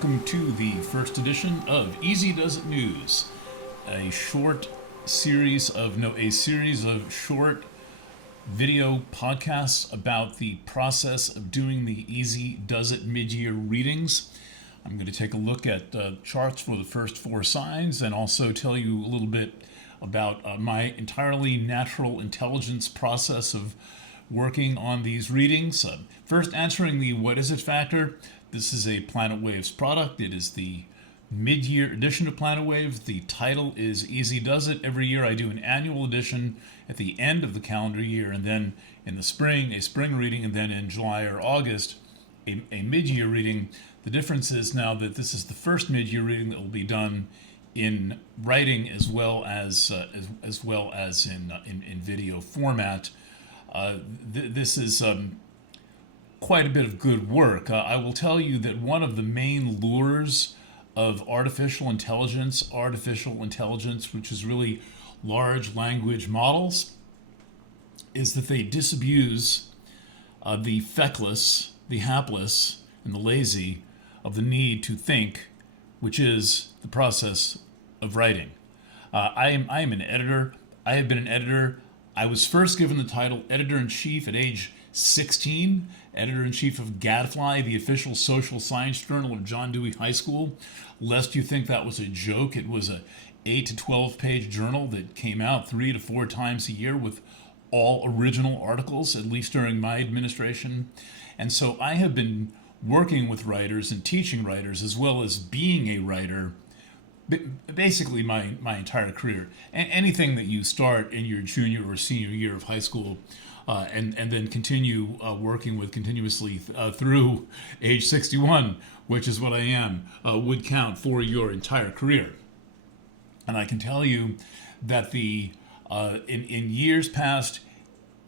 welcome to the first edition of Easy Does It News, a series of short video podcasts about the process of doing the Easy Does It mid-year readings. I'm going to take a look at charts for the first four signs and also tell you a little bit about my entirely natural intelligence process of working on these readings. First, answering the what is it factor. This is a Planet Waves product. It is the mid-year edition of Planet Waves. The title is Easy Does It. Every year I do an annual edition at the end of the calendar year, and then in the spring, a spring reading, and then in July or August, a mid-year reading. The difference is now that this is the first mid-year reading that will be done in writing as well as in video format. This is quite a bit of good work. I will tell you that one of the main lures of artificial intelligence, which is really large language models, is that they disabuse the feckless, the hapless, and the lazy of the need to think, which is the process of writing. I am an editor. I have been an editor. I was first given the title editor-in-chief at age 16, editor-in-chief of Gadfly, the official social science journal of John Dewey High School. Lest you think that was a joke, it was a 8 to 12 page journal that came out 3 to 4 times a year with all original articles, at least during my administration. And so I have been working with writers and teaching writers as well as being a writer basically my entire career. Anything that you start in your junior or senior year of high school and then continue working with continuously through age 61, which is what I am, would count for your entire career. And I can tell you that in years past,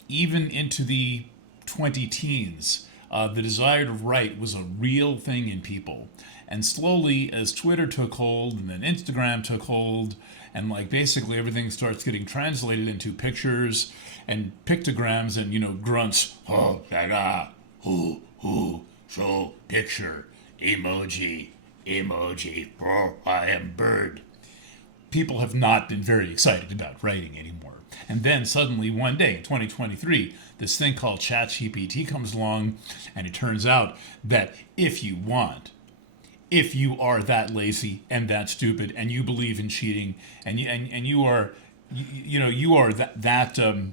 even into the 20 teens, the desire to write was a real thing in people. And slowly, as Twitter took hold and then Instagram took hold, and basically everything starts getting translated into pictures and pictograms and, grunts. Oh, da, show, picture, emoji, oh, I am bird. People have not been very excited about writing anymore. And then suddenly one day, in 2023, this thing called ChatGPT comes along, and it turns out that if you are that lazy and that stupid, and you believe in cheating, and you are that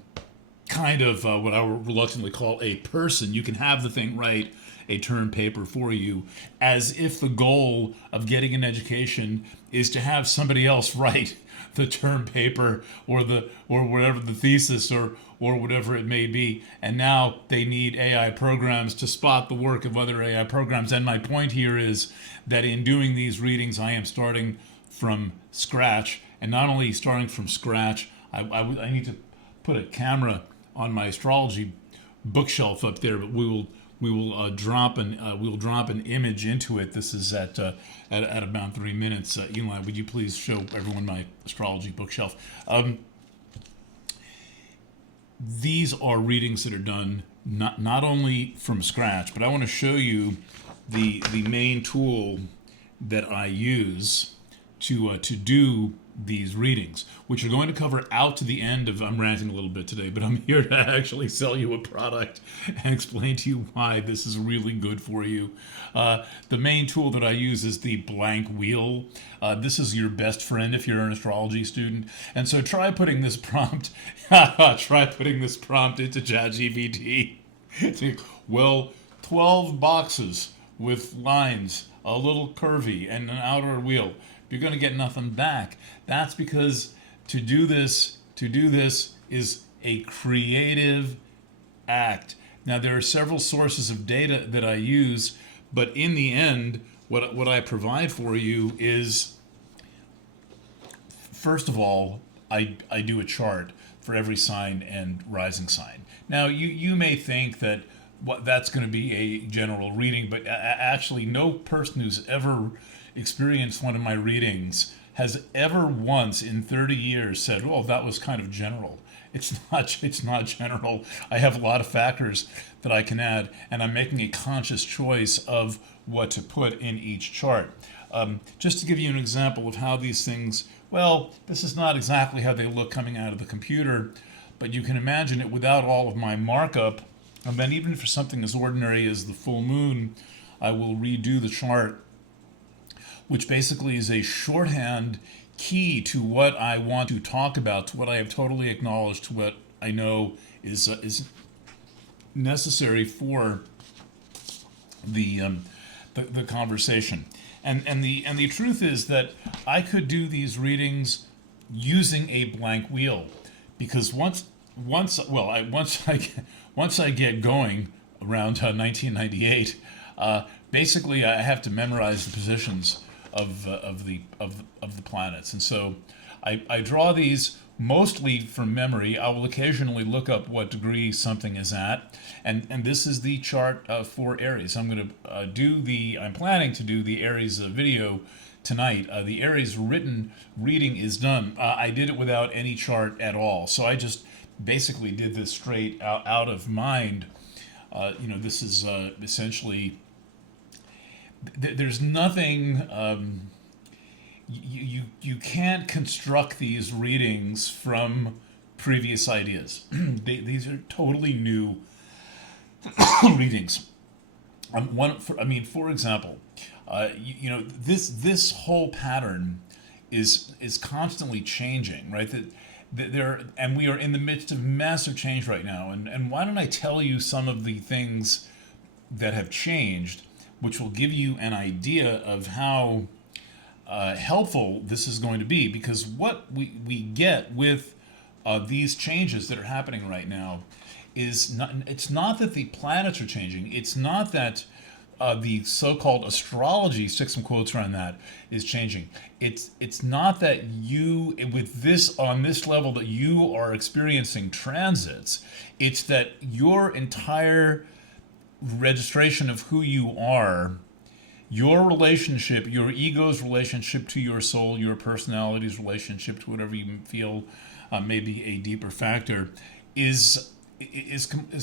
kind of what I would reluctantly call a person, you can have the thing write a term paper for you, as if the goal of getting an education is to have somebody else write the term paper or whatever the thesis or whatever it may be. And now they need AI programs to spot the work of other AI programs. And my point here is that in doing these readings, I am starting from scratch. And not only starting from scratch, I need to put a camera on my astrology bookshelf up there, but we will drop an image into it. This is at about 3 minutes. Eli, would you please show everyone my astrology bookshelf? These are readings that are done not only from scratch, but I want to show you the main tool that I use to do these readings, which are going to cover out to the end of, I'm ranting a little bit today, but I'm here to actually sell you a product and explain to you why this is really good for you. The main tool that I use is the blank wheel. This is your best friend if you're an astrology student. And so try putting this prompt into ChatGPT. Well, 12 boxes with lines, a little curvy, and an outer wheel. You're going to get nothing back. That's because to do this is a creative act. Now, there are several sources of data that I use, but in the end, what I provide for you is, first of all, I do a chart for every sign and rising sign. Now, you may think that that's going to be a general reading, but actually no person who's ever experienced one of my readings has ever once in 30 years said, "Oh, that was kind of general." It's not general. I have a lot of factors that I can add, and I'm making a conscious choice of what to put in each chart. Just to give you an example of how these things, well, this is not exactly how they look coming out of the computer, but you can imagine it without all of my markup. And then even for something as ordinary as the full moon, I will redo the chart, which basically is a shorthand key to what I want to talk about, to what I have totally acknowledged, to what I know is necessary for the conversation. And the truth is that I could do these readings using a blank wheel, because once I get going around 1998, basically I have to memorize the positions of the planets, and so I draw these mostly from memory. I will occasionally look up what degree something is at, and this is the chart for Aries. I'm planning to do the Aries video tonight. The Aries written reading is done. I did it without any chart at all, so I just basically did this straight out of mind. This is essentially. There's nothing. You can't construct these readings from previous ideas. These are totally new readings. For example, this whole pattern is constantly changing, right? And we are in the midst of massive change right now. And why don't I tell you some of the things that have changed, which will give you an idea of how helpful this is going to be, because what we get with these changes that are happening right now is it's not that the planets are changing. It's not that the so-called astrology, stick some quotes around that, is changing. It's not that you, with this on this level, that you are experiencing transits. It's that your entire registration of who you are, your relationship, your ego's relationship to your soul, your personality's relationship to whatever you feel may be a deeper factor, is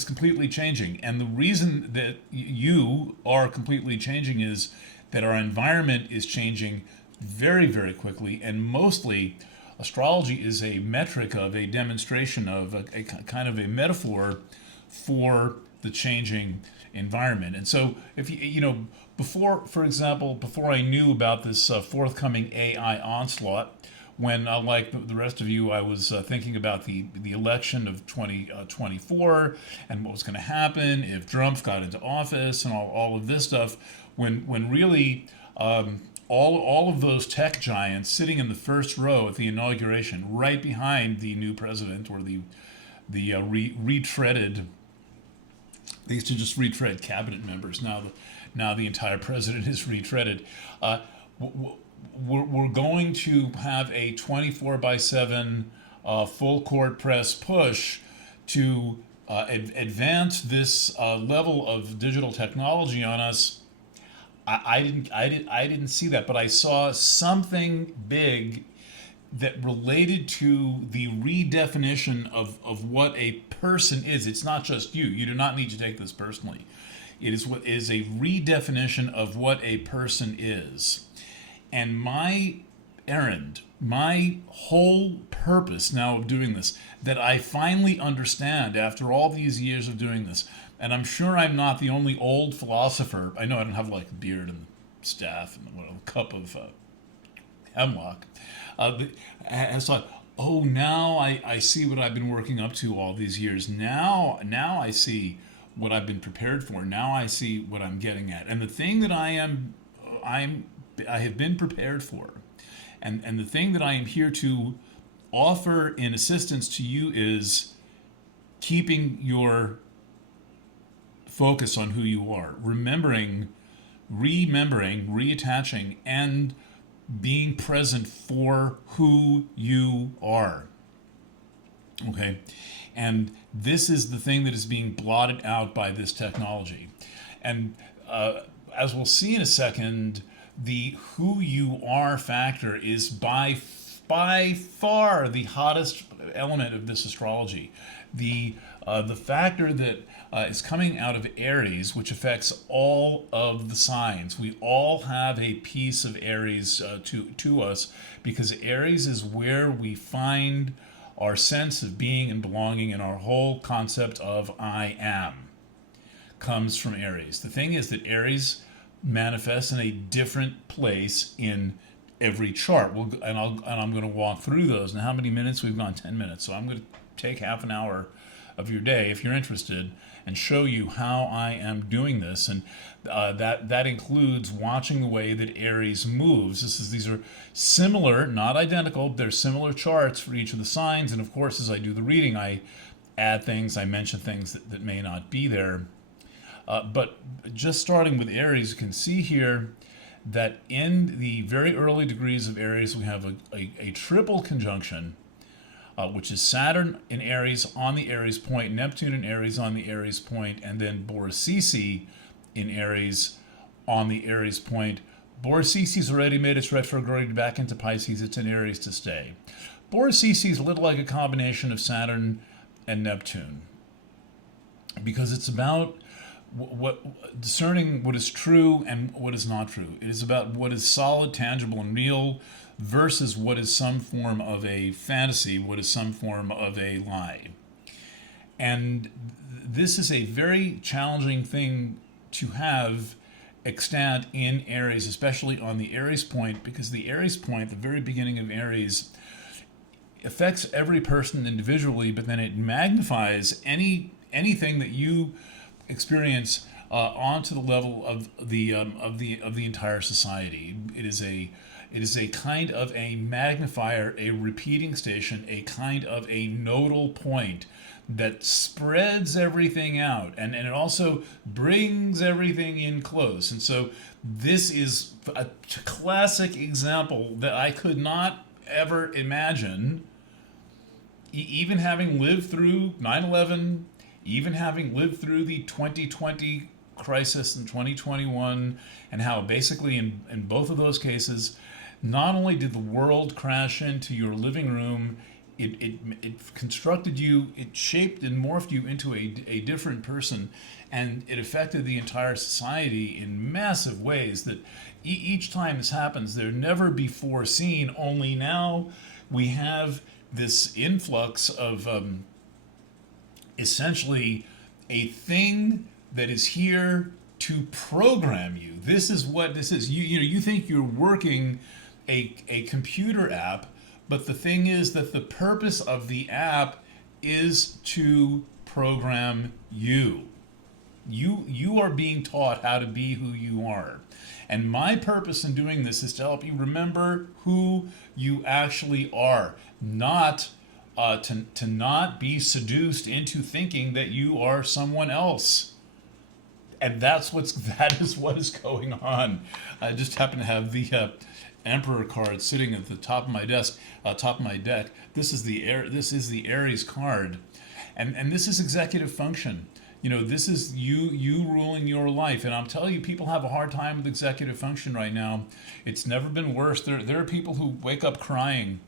completely changing. And the reason that you are completely changing is that our environment is changing very, very quickly, and mostly astrology is a metric of a demonstration of a kind of a metaphor for the changing environment. And so if before I knew about this forthcoming AI onslaught, when like the rest of you, I was thinking about the election of 2024 and what was going to happen if Trump got into office and all of this stuff, when really all of those tech giants sitting in the first row at the inauguration, right behind the new president, or the retreaded. They used to just retread cabinet members. Now the entire president is retreaded. We're going to have a 24/7 full court press push to advance this level of digital technology on us. I didn't see that, but I saw something big that related to the redefinition of what a person is. It's not just you. You do not need to take this personally. It is what is a redefinition of what a person is. And my errand, my whole purpose now of doing this, that I finally understand after all these years of doing this, and I'm sure I'm not the only old philosopher. I know I don't have like a beard and staff and a cup of hemlock. Has thought, oh, now I see what I've been working up to all these years. Now I see what I've been prepared for. Now I see what I'm getting at. And the thing that I have been prepared for, and the thing that I am here to offer in assistance to you, is keeping your focus on who you are, remembering, reattaching, and being present for who you are. Okay? And this is the thing that is being blotted out by this technology. And as we'll see in a second, the who you are factor is by by far the hottest element of this astrology. The factor that is coming out of Aries, which affects all of the signs. We all have a piece of Aries to us, because Aries is where we find our sense of being and belonging, and our whole concept of I am comes from Aries. The thing is that Aries manifests in a different place in every chart. I'm going to walk through those. And how many minutes? We've gone 10 minutes. So I'm going to take half an hour of your day, if you're interested, and show you how I am doing this. And that includes watching the way that Aries moves. These are similar, not identical. They're similar charts for each of the signs. And of course, as I do the reading, I add things, I mention things that may not be there. But just starting with Aries, you can see here that in the very early degrees of Aries, we have a triple conjunction, which is Saturn in Aries on the Aries point, Neptune in Aries on the Aries point, and then Boris in Aries on the Aries point. Boris already made its retrograde back into Pisces. It's in Aries to stay. Boris is a little like a combination of Saturn and Neptune, because it's about discerning what is true and what is not true. It is about what is solid, tangible, and real versus what is some form of a fantasy, what is some form of a lie. And this is a very challenging thing to have extant in Aries, especially on the Aries point, because the Aries point, the very beginning of Aries, affects every person individually, but then it magnifies anything that you experience onto the level of the entire society. It is a kind of a magnifier, a repeating station, a kind of a nodal point that spreads everything out, and it also brings everything in close. And so this is a classic example that I could not ever imagine, even having lived through 9/11, even having lived through the 2020 crisis in 2021, and how basically in both of those cases, not only did the world crash into your living room, it constructed you, it shaped and morphed you into a different person, and it affected the entire society in massive ways that each time this happens, they're never before seen, only now we have this influx of essentially a thing that is here to program you. This is what this is. You think you're working a computer app, but the thing is that the purpose of the app is to program you. You are being taught how to be who you are. And my purpose in doing this is to help you remember who you actually are, not to not be seduced into thinking that you are someone else. And that is what is going on. I just happen to have the Emperor card sitting at the top of my desk, top of my deck. This is the Aries card, and this is executive function. This is you ruling your life. And I'm telling you, people have a hard time with executive function right now. It's never been worse. There are people who wake up crying,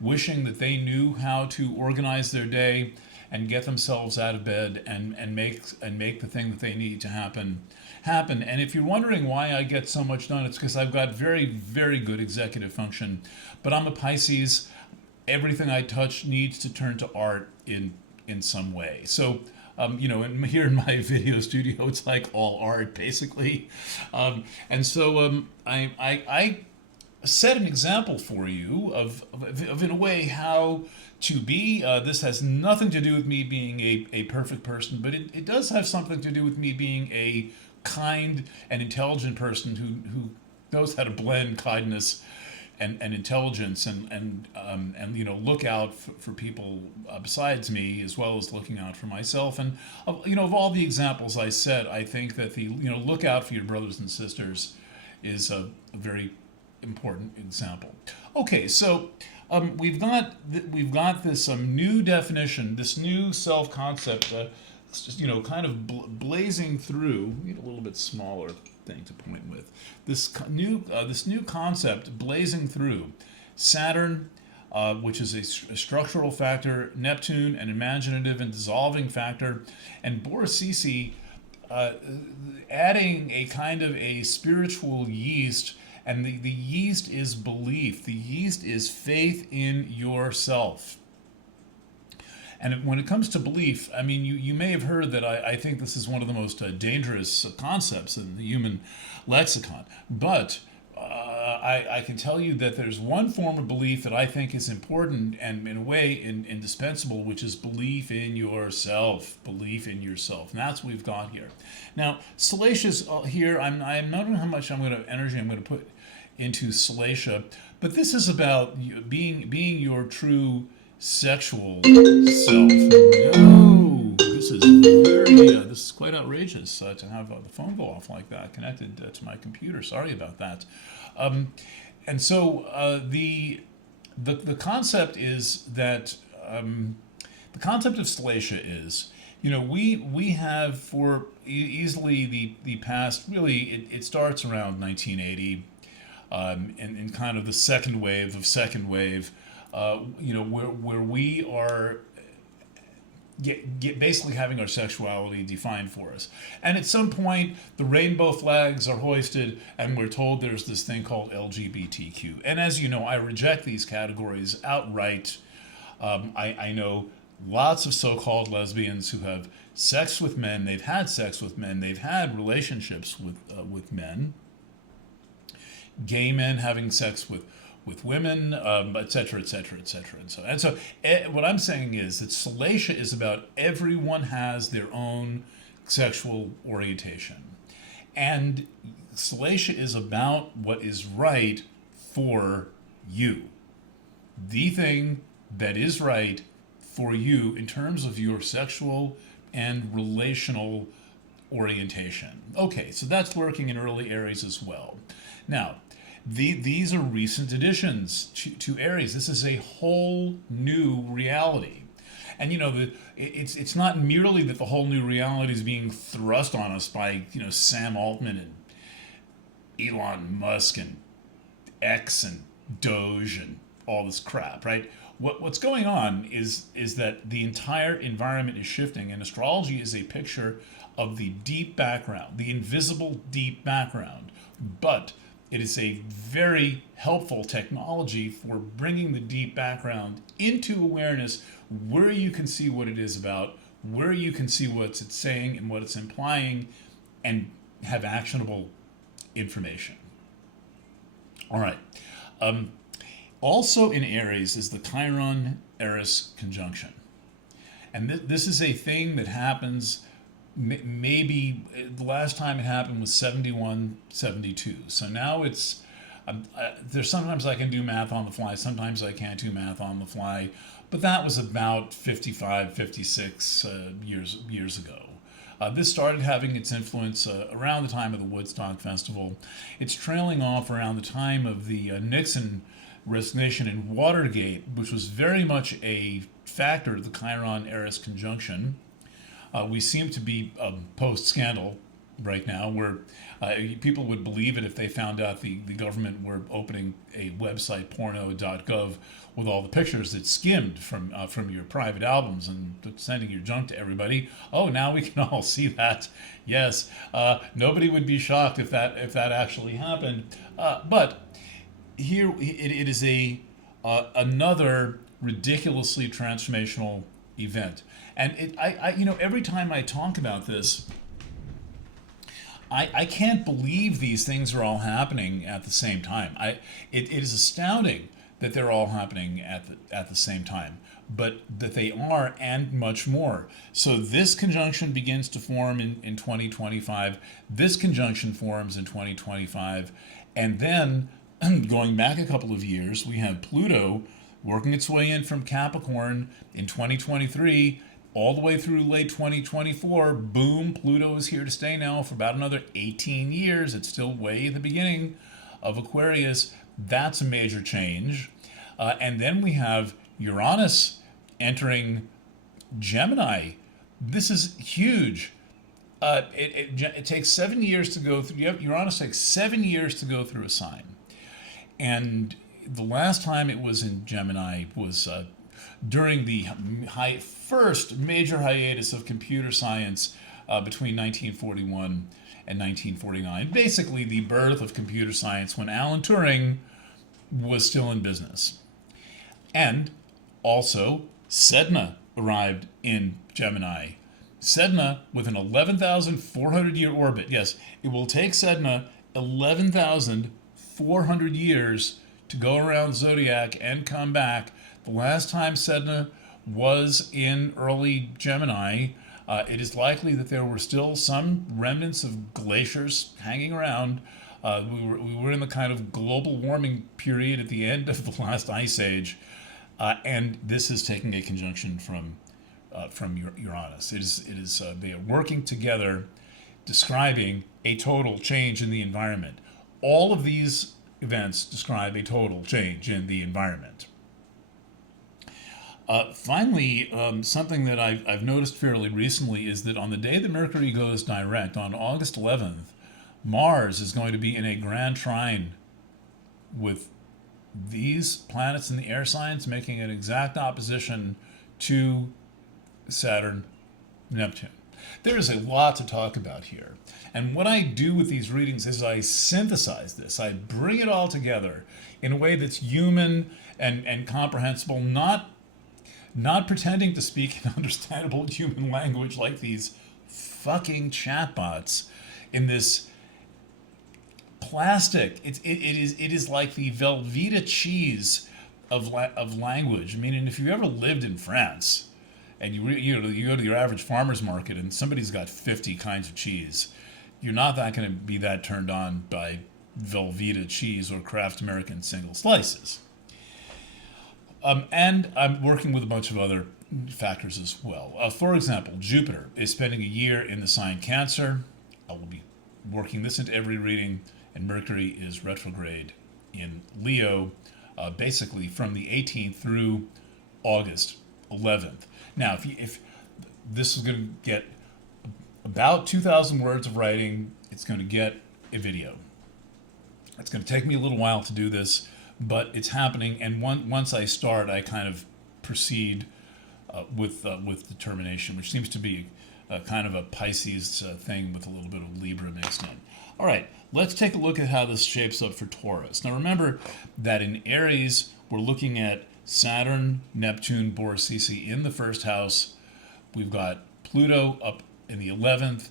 wishing that they knew how to organize their day and get themselves out of bed and make the thing that they need to happen. And if you're wondering why I get so much done, it's because I've got very, very good executive function. But I'm a Pisces. Everything I touch needs to turn to art in some way. So here in my video studio, it's like all art basically. And so I set an example for you of in a way how to be. This has nothing to do with me being a perfect person, but it does have something to do with me being a kind and intelligent person who knows how to blend kindness and intelligence and look out for people besides me, as well as looking out for myself. And of all the examples I said, I think that the look out for your brothers and sisters is a very important example. Okay, so we've got this new definition, this new self-concept, kind of blazing through. Need a little bit smaller thing to point with. This new concept blazing through Saturn which is a structural factor, Neptune, an imaginative and dissolving factor, and Borasisi, adding a kind of a spiritual yeast. And the yeast is belief. The yeast is faith in yourself. And when it comes to belief, I mean, you may have heard that I think this is one of the most dangerous concepts in the human lexicon. But I can tell you that there's one form of belief that I think is important and in a way indispensable, which is belief in yourself. Belief in yourself. And that's what we've got here. Now, salacious here, I'm not knowing how much energy I'm going to put into salacia, but this is about being your true sexual self. No, this is quite outrageous to have the phone go off like that connected to my computer. Sorry about that. And so the concept is that the concept of salacia is, we have for easily the past, really it starts around 1980, in kind of the second wave, where we are basically having our sexuality defined for us. And at some point, the rainbow flags are hoisted, and we're told there's this thing called LGBTQ. And as you know, I reject these categories outright. I know lots of so-called lesbians who have sex with men. They've had sex with men. They've had relationships with men. Gay men having sex with women, et cetera, et cetera, et cetera. And so what I'm saying is that salacia is about everyone has their own sexual orientation. And salacia is about what is right for you. The thing that is right for you in terms of your sexual and relational orientation. Okay, so that's working in early Aries as well. Now, these are recent additions to Aries. This is a whole new reality. And it's not merely that the whole new reality is being thrust on us by Sam Altman and Elon Musk and X and Doge and all this crap, right? What's going on is that the entire environment is shifting, and astrology is a picture of the deep background, the invisible deep background. But it is a very helpful technology for bringing the deep background into awareness, where you can see what it is about, where you can see what it's saying and what it's implying, and have actionable information. All right. Also in Aries is the Chiron Eris conjunction. And this is a thing that happens. Maybe the last time it happened was 71, 72. So now it's, there's sometimes I can do math on the fly, sometimes I can't do math on the fly, but that was about 55, 56 years ago. This started having its influence around the time of the Woodstock Festival. It's trailing off around the time of the Nixon resignation in Watergate, which was very much a factor of the Chiron Eris conjunction. We seem to be post-scandal right now, where people would believe it if they found out the government were opening a website, porno.gov, with all the pictures that skimmed from your private albums and sending your junk to everybody. Oh, now we can all see that. Yes, nobody would be shocked if that actually happened. But here it is another ridiculously transformational event. And every time I talk about this, I can't believe these things are all happening at the same time. It is astounding that they're all happening at the same time, but that they are, and much more. So this conjunction begins to form in 2025. This conjunction forms in 2025, and then going back a couple of years, we have Pluto working its way in from Capricorn in 2023, all the way through late 2024. Boom, Pluto is here to stay now for about another 18 years. It's still way at the beginning of Aquarius. That's a major change. And then we have Uranus entering Gemini. This is huge. It takes 7 years to go through. Uranus takes 7 years to go through a sign. And the last time it was in Gemini was during the first major hiatus of computer science between 1941 and 1949. Basically, the birth of computer science when Alan Turing was still in business. And also, Sedna arrived in Gemini. Sedna with an 11,400 year orbit. Yes, it will take Sedna 11,400 years to go around Zodiac and come back. The last time Sedna was in early Gemini, it is likely that there were still some remnants of glaciers hanging around. We were in the kind of global warming period at the end of the last ice age, and this is taking a conjunction from Uranus. It is they are working together, describing a total change in the environment. All of these events describe a total change in the environment. Finally, something that I've noticed fairly recently is that on the day that Mercury goes direct, on August 11th, Mars is going to be in a grand trine with these planets in the air signs, making an exact opposition to Saturn, Neptune. There is a lot to talk about here. And what I do with these readings is I synthesize this. I bring it all together in a way that's human and comprehensible, not pretending to speak in understandable human language like these fucking chatbots in this plastic. It is like the Velveeta cheese of language. I mean, and if you ever lived in France and you go to your average farmer's market and somebody's got 50 kinds of cheese, you're not going to be that turned on by Velveeta cheese or Kraft American single slices. And I'm working with a bunch of other factors as well. For example, Jupiter is spending a year in the sign Cancer. I will be working this into every reading, and Mercury is retrograde in Leo, basically from the 18th through August 11th. Now, if this is going to get about 2,000 words of writing, it's going to get a video. It's going to take me a little while to do this, but it's happening, and once I start, I kind of proceed with determination, which seems to be kind of a Pisces thing with a little bit of Libra mixed in. All right, let's take a look at how this shapes up for Taurus. Now remember that in Aries, we're looking at Saturn, Neptune, Borisisi in the first house. We've got Pluto up in the 11th.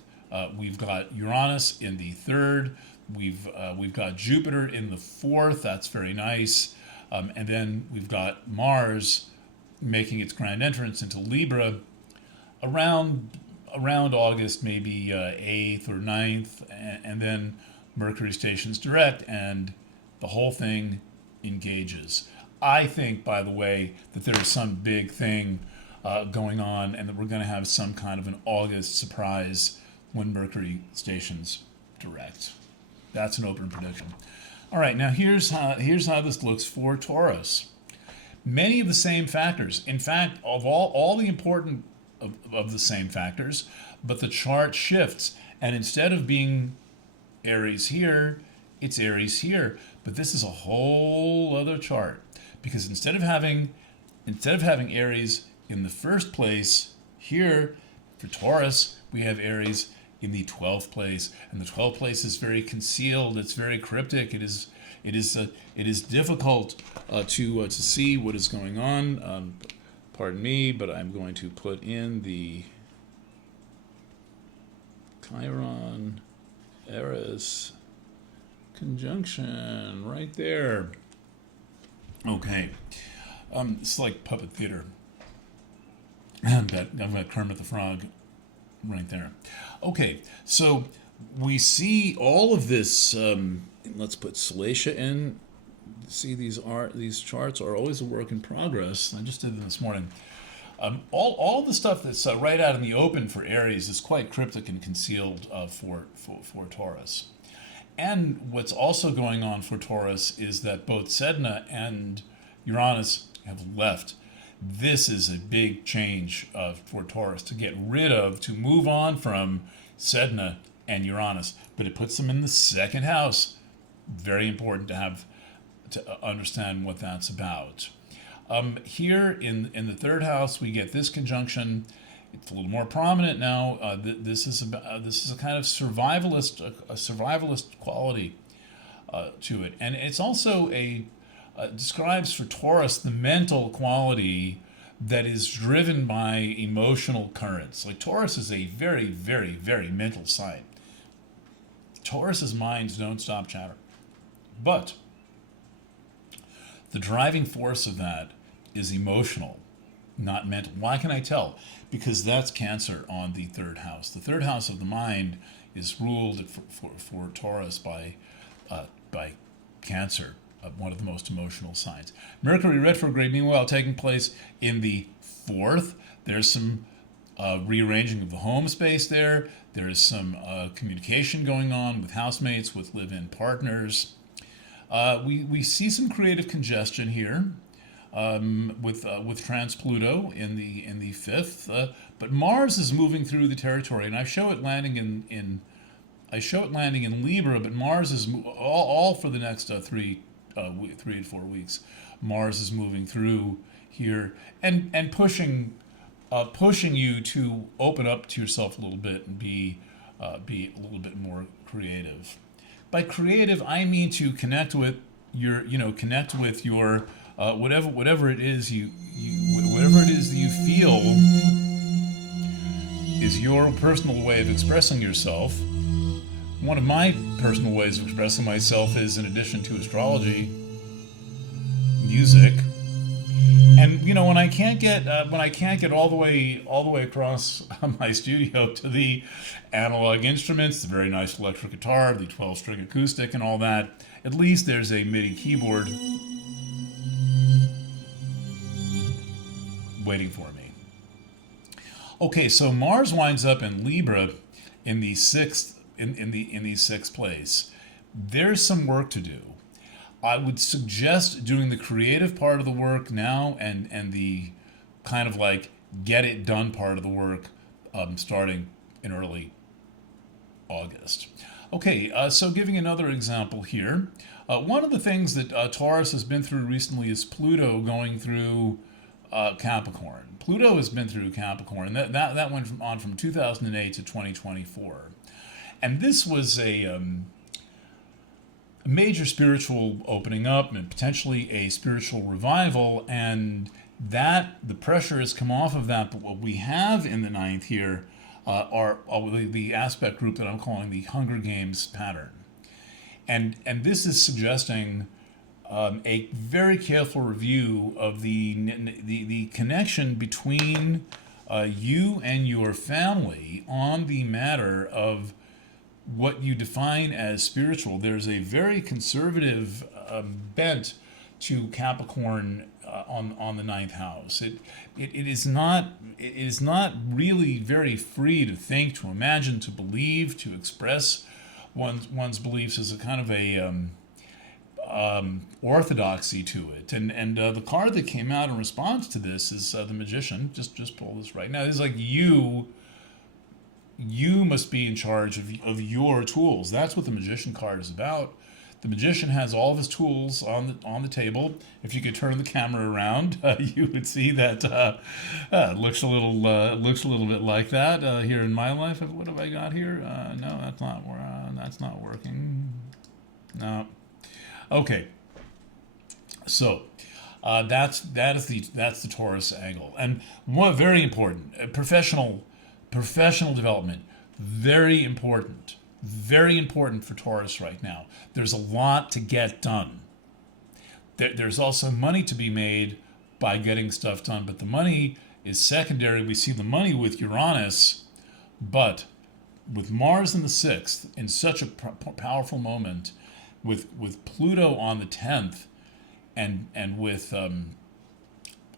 We've got Uranus in the 3rd. We've got Jupiter in the 4th. That's very nice. And then we've got Mars making its grand entrance into Libra around August, maybe 8th or 9th, and then Mercury stations direct, and the whole thing engages. I think, by the way, that there is some big thing going on, and that we're going to have some kind of an August surprise when Mercury stations direct. That's an open prediction. All right, now here's how this looks for Taurus. Many of the same factors. In fact, of all the important of the same factors, but the chart shifts, and instead of being Aries here, it's Aries here. But this is a whole other chart, because instead of having Aries in the first place here for Taurus, we have Aries in the 12th place, and the 12th place is very concealed. It's very cryptic. It is difficult to see what is going on. Pardon me, but I'm going to put in the Chiron Eris conjunction right there. Okay, it's like puppet theater. I've got Kermit the Frog right there. Okay, so we see all of this. Let's put Salacia in. See, these charts are always a work in progress. I just did them this morning. All the stuff that's right out in the open for Aries is quite cryptic and concealed for Taurus. And what's also going on for Taurus is that both Sedna and Uranus have left. This is a big change for Taurus to get rid of, to move on from Sedna and Uranus. But it puts them in the second house. Very important to to understand what that's about. Here in the third house, we get this conjunction. It's a little more prominent now. This is a kind of survivalist quality to it, and it's also describes for Taurus the mental quality that is driven by emotional currents. Like Taurus is a very, very, very mental sign. Taurus's minds don't stop chattering, but the driving force of that is emotional, not mental. Why can I tell? Because that's Cancer on the third house. The third house of the mind is ruled for Taurus by Cancer, one of the most emotional signs. Mercury retrograde, meanwhile, taking place in the fourth. There's some rearranging of the home space there. There's some communication going on with housemates, with live-in partners. We see some creative congestion here with trans-Pluto in the fifth, but Mars is moving through the territory, and I show it landing in Libra, but Mars is all for the next 3 to 4 weeks. Mars is moving through here and pushing you to open up to yourself a little bit and be a little bit more creative. By creative, I mean to connect with your whatever it is you feel is your personal way of expressing yourself. One of my personal ways of expressing myself is, in addition to astrology, music. And when I can't get all the way across my studio to the analog instruments, the very nice electric guitar, the 12-string acoustic, and all that, at least there's a MIDI keyboard waiting for me. Okay, so Mars winds up in Libra in the sixth place. There's some work to do. I would suggest doing the creative part of the work now and the kind of like get it done part of the work starting in early August. Okay, so giving another example here. One of the things that Taurus has been through recently is Pluto going through Capricorn. Pluto has been through Capricorn. That went on from 2008 to 2024. And this was a major spiritual opening up and potentially a spiritual revival, and that the pressure has come off of that. But what we have in the ninth here are the aspect group that I'm calling the Hunger Games pattern, and this is suggesting a very careful review of the connection between you and your family on the matter of what you define as spiritual. There's a very conservative bent to Capricorn on the ninth house. It is not really very free to think, to imagine, to believe, to express one's beliefs as a kind of a orthodoxy to it. And the card that came out in response to this is the Magician. Just pull this right now. It's like you must be in charge of your tools. That's what the Magician card is about. The Magician has all of his tools on the table. If you could turn the camera around, you would see that it looks a little bit like that here in my life. What have I got here? No, that's not working. No. Okay. So that's the Taurus angle, and one very important professional development, very important for Taurus right now. There's a lot to get done. There's also money to be made by getting stuff done, but the money is secondary. We see the money with Uranus, but with Mars in the sixth, in such a powerful moment, with Pluto on the 10th, and with a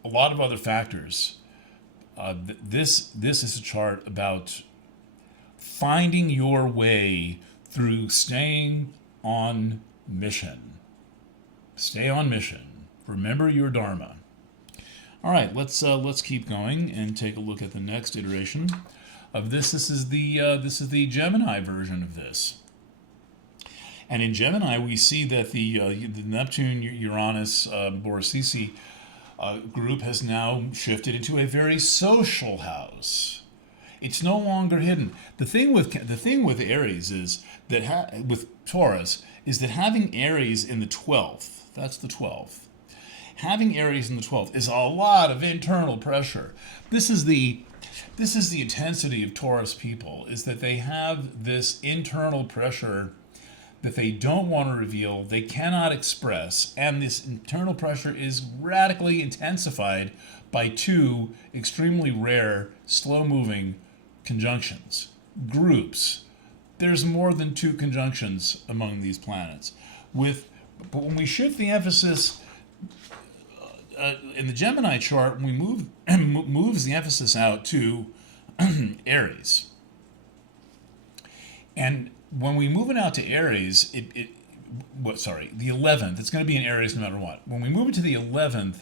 lot of other factors, this is a chart about finding your way through staying on mission. Stay on mission. Remember your dharma. All right, let's keep going and take a look at the next iteration of this. This is the Gemini version of this. And in Gemini, we see that the Neptune, Uranus, Borisisi group has now shifted into a very social house. It's no longer hidden. The thing with Aries is that with Taurus is that having Aries in the 12th, that's the 12th. Having Aries in the 12th is a lot of internal pressure. This is the intensity of Taurus people, is that they have this internal pressure that they don't want to reveal, they cannot express, and this internal pressure is radically intensified by two extremely rare, slow-moving conjunctions, groups. There's more than two conjunctions among these planets. But when we shift the emphasis in the Gemini chart, we moves the emphasis out to Aries. And when we move it out to Aries, the 11th, it's going to be in Aries no matter what. When we move it to the 11th,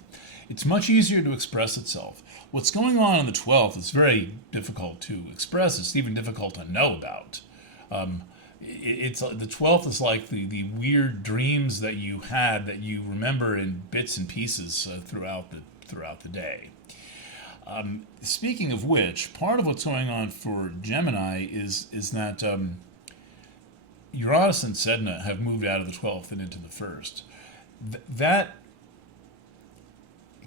it's much easier to express itself. What's going on the 12th is very difficult to express. It's even difficult to know about. It's the 12th is like the weird dreams that you had that you remember in bits and pieces throughout the day. Speaking of which, part of what's going on for Gemini is that Uranus and Sedna have moved out of the 12th and into the 1st. That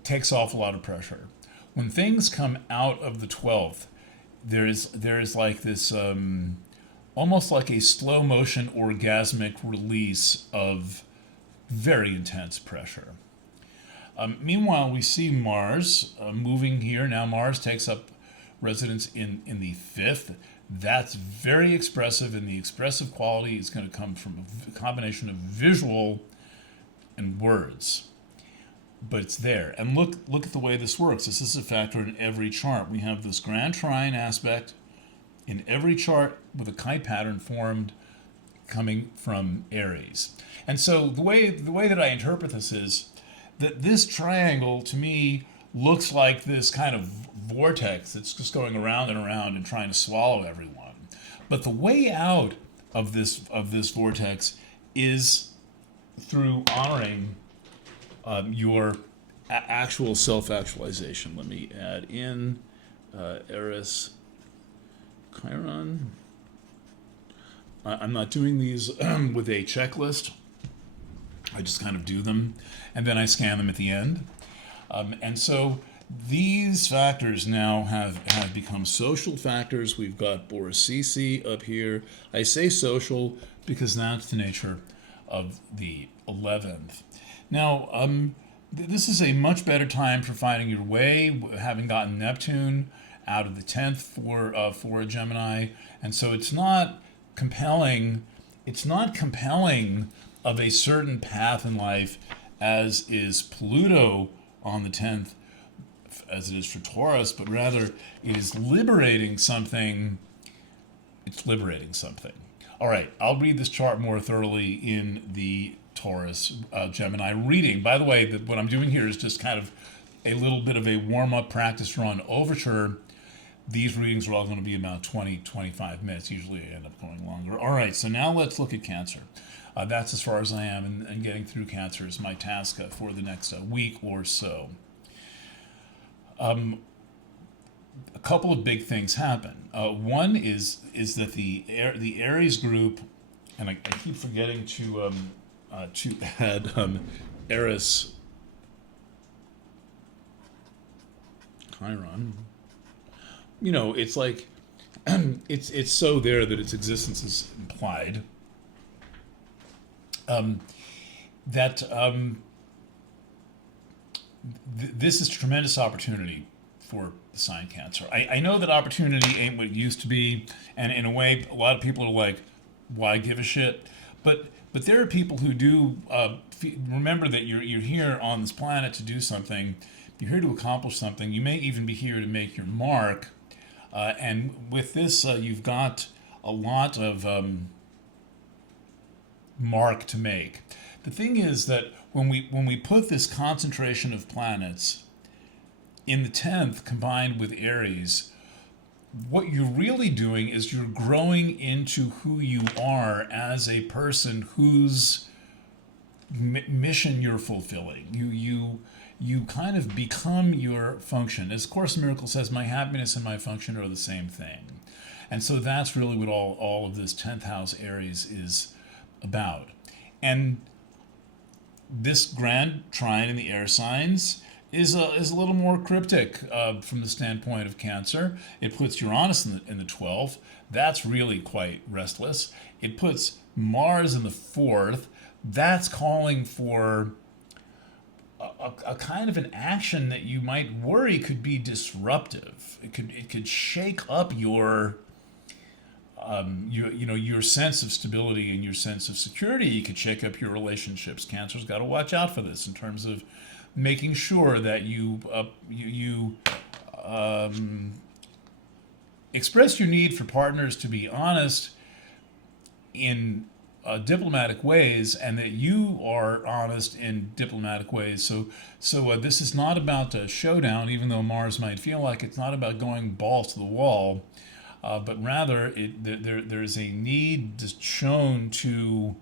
takes off a lot of pressure. When things come out of the 12th, there is like this almost like a slow motion orgasmic release of very intense pressure. Meanwhile, we see Mars moving here. Now Mars takes up residence in the 5th. That's very expressive, and the expressive quality is going to come from a combination of visual and words. But it's there. And look at the way this works. This is a factor in every chart. We have this grand trine aspect in every chart with a kite pattern formed coming from Aries. And so the way that I interpret this is that this triangle, to me, looks like this kind of vortex that's just going around and around and trying to swallow everyone. But the way out of this vortex is through honoring your actual self-actualization. Let me add in Eris, Chiron. I'm not doing these with a checklist. I just kind of do them, and then I scan them at the end. And so these factors now have become social factors. We've got Borisisi up here. I say social because that's the nature of the 11th. Now, this is a much better time for finding your way, having gotten Neptune out of the 10th for a Gemini. And so it's not compelling of a certain path in life as is Pluto on the 10th, as it is for Taurus, but rather it is liberating something. It's liberating something. All right, I'll read this chart more thoroughly in the Taurus Gemini reading. By the way, what I'm doing here is just kind of a little bit of a warm-up practice run overture. These readings are all going to be about 20-25 minutes. Usually I end up going longer. All right, so now let's look at Cancer. That's as far as I am, and getting through Cancer is my task for the next week or so. A couple of big things happen. One is that the Aries group, and I keep forgetting to add Eris, Chiron. You know, it's like it's so there that its existence is implied. This is a tremendous opportunity for the sign Cancer. I know that opportunity ain't what it used to be, and in a way, a lot of people are like, "Why give a shit?" But there are people who do remember that you're here on this planet to do something. You're here to accomplish something. You may even be here to make your mark. And with this, you've got a lot of mark to make. The thing is that when we put this concentration of planets in the 10th combined with Aries, what you're really doing is you're growing into who you are as a person whose mission you're fulfilling. You kind of become your function. As Course in Miracles says, my happiness and my function are the same thing. And so that's really what all of this 10th house Aries is about. And this grand trine in the air signs is a little more cryptic from the standpoint of Cancer. It puts Uranus in the 12th. That's really quite restless. It puts Mars in the 4th. That's calling for a kind of an action that you might worry could be disruptive. It could shake up your your sense of stability and your sense of security. You could shake up your relationships. Cancer's got to watch out for this in terms of making sure that you express your need for partners to be honest in diplomatic ways, and that you are honest in diplomatic ways. So this is not about a showdown, even though Mars might feel like it's not about going balls to the wall, but rather there's a need shown to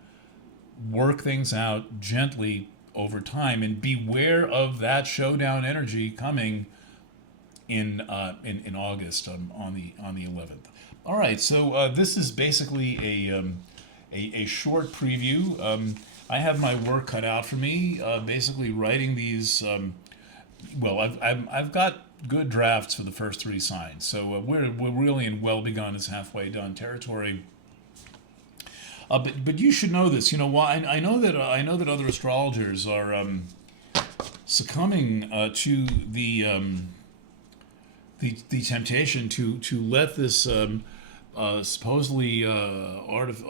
work things out gently over time, and beware of that showdown energy coming in August on the 11th. All right, so this is basically a short preview. I have my work cut out for me, basically writing these. I've got good drafts for the first 3 signs, so we're really in well begun is halfway done territory. But you should know this. You know why? I know that other astrologers are succumbing to the temptation to let this supposedly artificial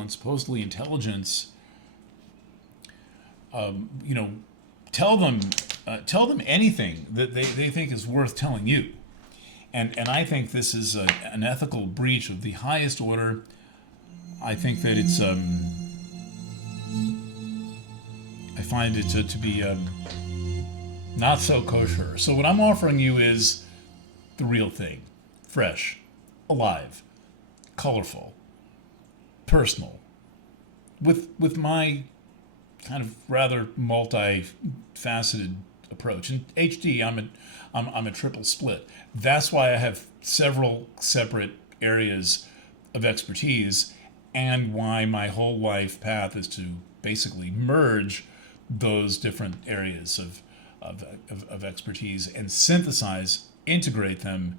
and supposedly intelligence, tell them anything that they think is worth telling you, and I think this is an ethical breach of the highest order. I think that it's I find it to be not so kosher. So what I'm offering you is the real thing, fresh, alive, colorful, personal, with my kind of rather multi-faceted approach. In HD, I'm a triple split. That's why I have several separate areas of expertise, and why my whole life path is to basically merge those different areas of expertise and synthesize, integrate them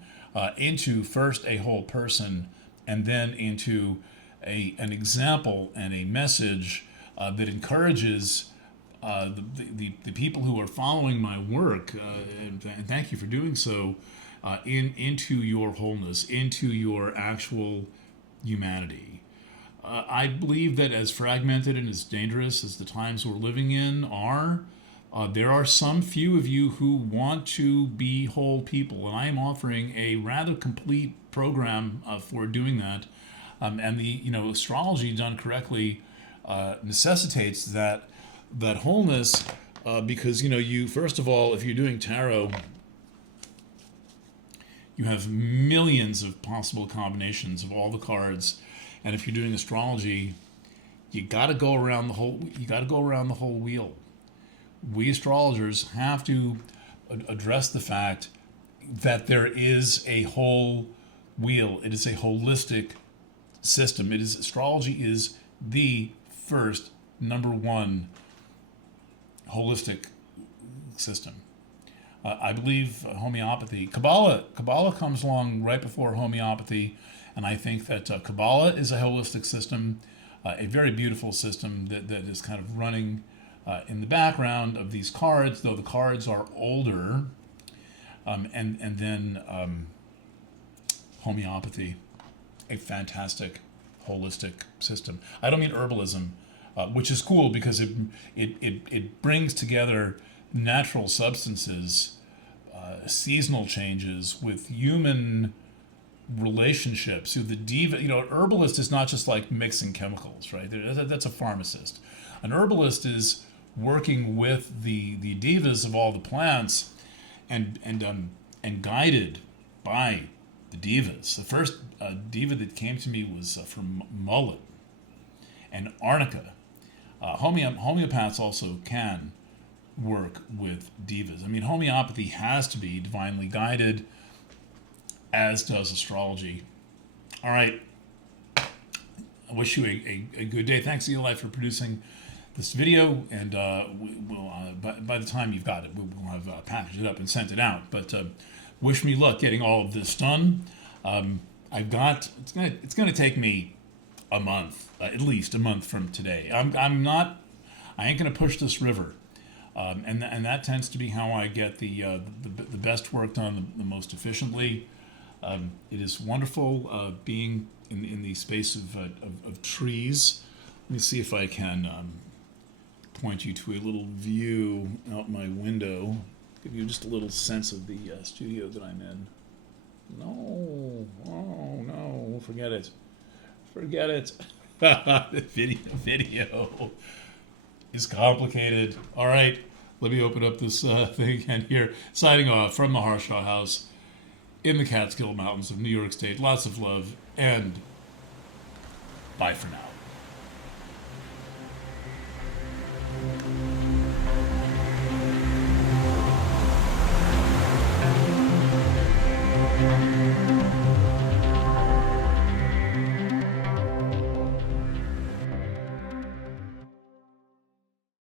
into first a whole person, and then into an example and a message that encourages the people who are following my work, and thank you for doing so, into your wholeness, into your actual humanity. I believe that as fragmented and as dangerous as the times we're living in are, there are some few of you who want to be whole people, and I am offering a rather complete program for doing that. And the astrology done correctly necessitates that wholeness, because you first of all, if you're doing tarot, you have millions of possible combinations of all the cards. And if you're doing astrology, you got to go around the whole wheel. We astrologers have to address the fact that there is a whole wheel. It is a holistic system. Astrology is the first, number one holistic system. I believe homeopathy, Kabbalah comes along right before homeopathy. And I think that Kabbalah is a holistic system, a very beautiful system that is kind of running in the background of these cards, though the cards are older. And then homeopathy, a fantastic holistic system. I don't mean herbalism, which is cool because it brings together natural substances, seasonal changes with human relationships. The diva, an herbalist is not just like mixing chemicals, right? That's a pharmacist. An herbalist is working with the divas of all the plants and guided by the divas. The first diva that came to me was from Mullen and Arnica. Homeopaths also can work with divas. I mean, homeopathy has to be divinely guided, as does astrology. All right. I wish you a good day. Thanks, Eli, for producing this video. And by the time you've got it, we'll have packaged it up and sent it out. But wish me luck getting all of this done. It's gonna take me a month, at least a month from today. I ain't gonna push this river. And that tends to be how I get the best work done the most efficiently. It is wonderful being in the space of trees. Let me see if I can point you to a little view out my window, give you just a little sense of the studio that I'm in. No, forget it. Video is complicated. All right, let me open up this thing again here. Signing off from the Harshaw House in the Catskill Mountains of New York State. Lots of love, and bye for now.